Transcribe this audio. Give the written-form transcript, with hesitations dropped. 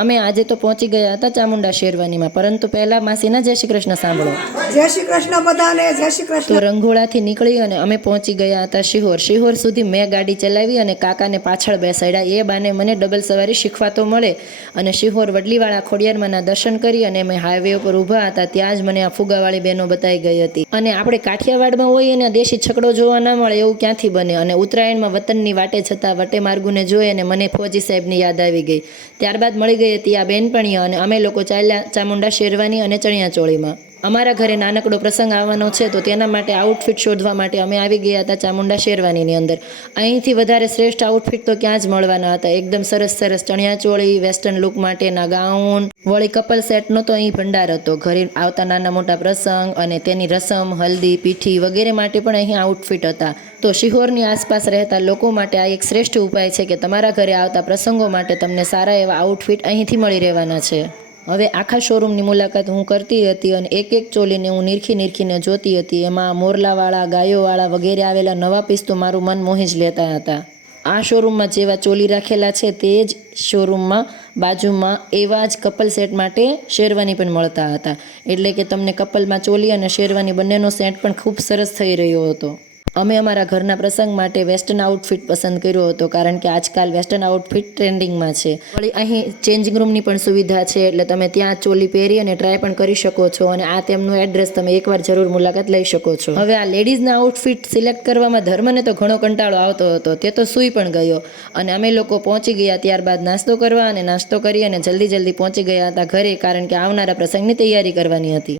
અમે આજે તો પહોંચી ગયા હતા ચામુંડા શેરવાનીમાં, પરંતુ પહેલા માસીના જય શ્રી કૃષ્ણ સાંભળો. જય શ્રી કૃષ્ણ બધાને, જય શ્રી તો કૃષ્ણ. રંઘોળાથી નીકળી અને અમે પહોંચી ગયા હતા શિહોર. શિહોર સુધી મેં ગાડી ચલાવી અને કાકાને પાછળ બેસાડ્યા. એ બાને મને ડબલ સવારી શીખવા તો મળે. અને શિહોર વડલીવાળા ખોડિયારમાંના દર્શન કરી અને અમે હાઈવે ઉપર ઊભા હતા. ત્યાં જ મને આ ફુગાવાળી બહેનો બતાવી ગઈ હતી. અને આપણે કાઠિયાવાડમાં હોઈએ ને દેશી છકડો જોવા ના મળે એવું ક્યાંથી બને. અને ઉત્તરાયણમાં વતનની વાટે છતાં વટે માર્ગુને જોઈ અને મને ફોજી સાહેબની યાદ આવી ગઈ. ત્યારબાદ મળી ગઈ હતી આ બેનપણીઓ અને અમે લોકો ચાલ્યા ચામુંડા શેરવાની અને ચણિયાચોળીમાં. અમારા ઘરે નાનકડો પ્રસંગ આવવાનો છે તો તેના માટે આઉટફિટ શોધવા માટે અમે આવી ગયા હતા ચામુંડા શેરવાનીની અંદર. અહીંથી વધારે શ્રેષ્ઠ આઉટફિટ તો ક્યાં જ મળવાના હતા. એકદમ સરસ સરસ ચણિયાચોળી, વેસ્ટર્ન લુક માટેના ગાઉન, વળી કપલ સેટનો તો અહીં ભંડાર હતો. ઘરે આવતા નાના મોટા પ્રસંગ અને તેની રસમ, હલ્દી, પીઠી વગેરે માટે પણ અહીં આઉટફિટ હતા. તો શિહોરની આસપાસ રહેતા લોકો માટે આ એક શ્રેષ્ઠ ઉપાય છે કે તમારા ઘરે આવતા પ્રસંગો માટે તમને સારા એવા આઉટફિટ અહીંથી મળી રહેવાના છે. હવે આખા શોરૂમની મુલાકાત હું કરતી હતી અને એક એક ચોલીને હું નીરખીને જોતી હતી. એમાં મોરલાવાળા, ગાયોવાળા વગેરે આવેલા નવા પીસ તો મારું મન મોહી જ લેતા હતા. આ શોરૂમમાં જેવા ચોલી રાખેલા છે તે જ શોરૂમમાં બાજુમાં એવા જ કપલ સેટ માટે શેરવાની પણ મળતા હતા. એટલે કે તમને કપલમાં ચોલી અને શેરવાની બંનેનો સેટ પણ ખૂબ સરસ થઈ રહ્યો હતો. અમે અમારા ઘરના પ્રસંગ માટે વેસ્ટર્ન આઉટફિટ પસંદ કર્યો હતો, કારણ કે આજકાલ વેસ્ટર્ન આઉટફિટ ટ્રેન્ડિંગમાં છે. વળી અહીં ચેન્જિંગ રૂમની પણ સુવિધા છે, એટલે તમે ત્યાં ચોલી પહેરી અને ટ્રાય પણ કરી શકો છો. અને આ તેમનું એડ્રેસ, તમે એકવાર જરૂર મુલાકાત લઈ શકો છો. હવે આ લેડીઝના આઉટફિટ સિલેક્ટ કરવામાં ધર્મને તો ઘણો કંટાળો આવતો હતો. તે તો સૂઈ પણ ગયો. અને અમે લોકો પહોંચી ગયા ત્યારબાદ નાસ્તો કરવા અને નાસ્તો કરી અને જલ્દી પહોંચી ગયા હતા ઘરે, કારણ કે આવનારા પ્રસંગની તૈયારી કરવાની હતી.